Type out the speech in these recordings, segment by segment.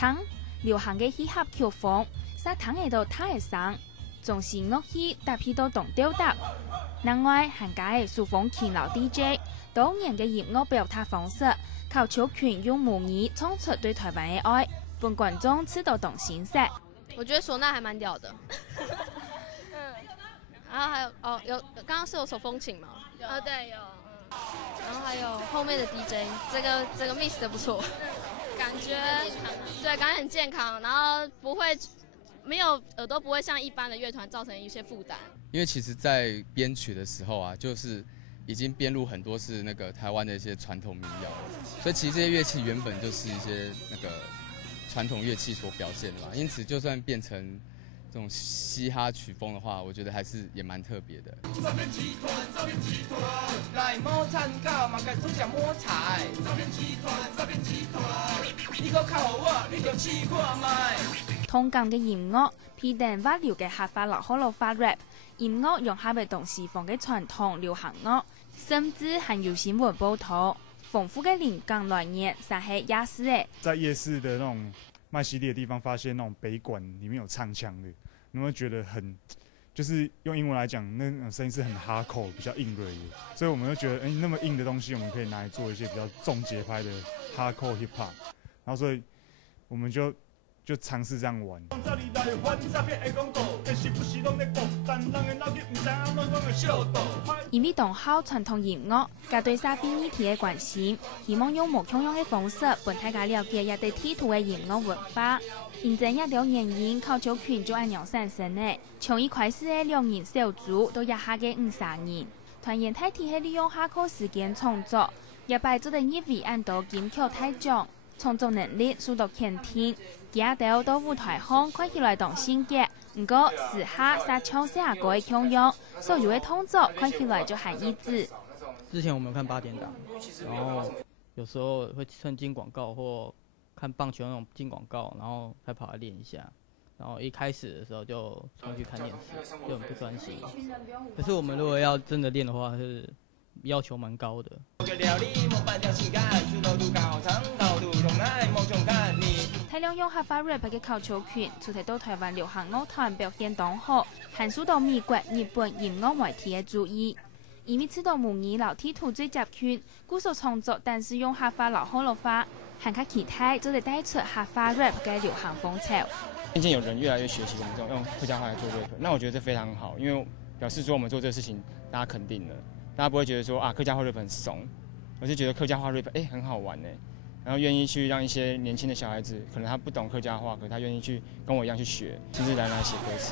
糖流行嘅嘻哈曲风，沙糖喺度太上，重视乐器搭配到动调搭。另外，行家嘅数风琴老 DJ， 多年嘅音乐表达方式，靠球群用母语唱出对台湾嘅爱，本观众吃到懂形式。我觉得唢呐还蛮屌的。然后还有有刚刚是有手风琴吗？对有。然后还有后面的 DJ， 这个 mix 的不错，感觉很健康，然后没有耳朵不会像一般的乐团造成一些负担。因为其实，在编曲的时候啊，就是已经编入很多是那个台湾的一些传统民谣，所以其实这些乐器原本就是一些那个传统乐器所表现的嘛，因此就算变成这种嘻哈曲风的话，我觉得还是也蛮特别的。通港嘅音乐，配定挖流嘅客家老好老法 rap， 音乐融合不同西方嘅传统流行乐，甚至還有新聞報道，豐富嘅靈感來源，實係夜市嘅。在夜市的那种卖西地的地方，发现那种北管里面有唱腔的，你会觉得很，就是用英文来讲，那种声音是很哈口，比较硬锐的，所以我们就觉得，那么硬的东西，我们可以拿来做一些比较重节拍的哈口 hip hop， 然後所以我们就尝试这样玩。因為同好傳統音樂，加對沙邊議題嘅關心，希望用無共樣嘅方式，幫大家了解一啲地圖嘅音樂文化。認真一條原因，靠球群就按樣產生嘅，從一開始嘅2人小組到一下嘅50人，團員大體係利用下課時間創作，一擺做得業為按到金球大獎。創作能力受到肯定，加到舞台上看起來當新嘅，不過時下撒槍下個嘅共用，所有嘅動作看起來就很一致。之前我們有看8點檔，然後有時候會趁進廣告或看棒球那種進廣告，然後才跑來練一下。然後一開始的時候就衝去看電視，就很不專心。可是我們如果要真的練的話，是要求蠻高的。大量用客家 rap 嘅靠球群，出題到台灣流行樂團表現當好，還受到美國、日本音樂媒體嘅注意。因為知道母語老地圖最集群，故所創作但是用客家老好老化，還較其他就得帶出客家 rap 嘅流行風潮。漸漸有人越來越學習我們這種用客家話來做 rap， 那我覺得這非常好，因為表示說我們做這個事情大家肯定了，大家不會覺得說啊客家話 rap 很慫，而是覺得客家話 rap 很好玩然後願意去讓一些年輕的小孩子，可能他不懂客家話，可是他願意去跟我一樣去學，甚至來寫歌詞。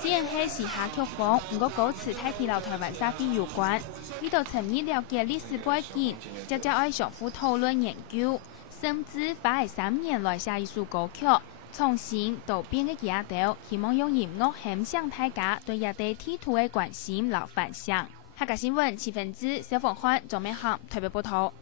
雖然係時下曲風，不過歌詞太提到台灣社會有關，呢度層面了解歷史背景，就愛相互討論研究，甚至花3年來寫一首歌曲，從新到變嘅階段，希望用音樂影響大家對一地地圖嘅關心和反響。客家新聞7分之小鳳歡、莊美航台北報道。